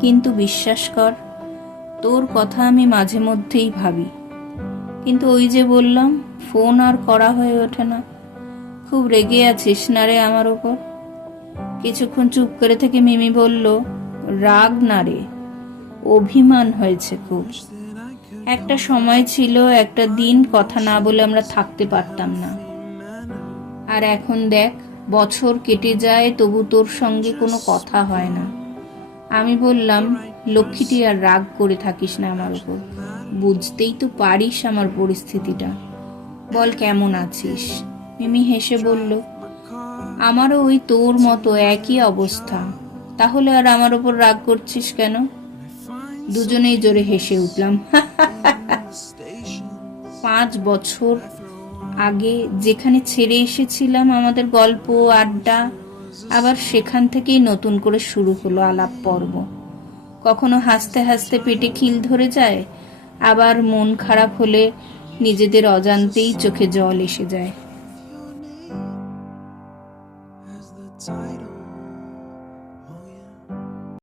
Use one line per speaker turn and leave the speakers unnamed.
কিন্তু বিশ্বাস কর, তোর কথা আমি মাঝে মধ্যেই ভাবি। কিন্তু ওই যে বললাম, ফোন আর করা হয়ে ওঠে না। খুব রেগে আছিস না রে আমার ওপর? কিছুক্ষণ চুপ করে থেকে মিমি বলল, রাগ না রে, অভিমান হয়েছে খুব। একটা সময় ছিল, একটা দিন কথা না বলে আমরা থাকতে পারতাম না। আর এখন দেখ, বছর কেটে যায়, তবু তোর সঙ্গে কোনো কথা হয় না। আমি বললাম, লক্ষ্মীটি আর রাগ করে থাকিস না আমার উপর। বুঝতেই তো পারিস আমার পরিস্থিতিটা। বল কেমন আছিস? মিমি হেসে বলল, আমারও ওই তোর মতো একই অবস্থা। তাহলে আর আমার ওপর রাগ করছিস কেন? দুজনেই জোরে হেসে উঠলাম পাঁচ বছর আগে যেখানে ছেড়ে এসেছিলাম আমাদের গল্প, আড্ডা আবার সেখান থেকেই নতুন করে শুরু হলো আলাপ পর্ব। কখনো হাসতে হাসতে পেটে খিল ধরে যায়, আবার মন খারাপ হলে নিজেদের অজান্তেই চোখে জল এসে যায়।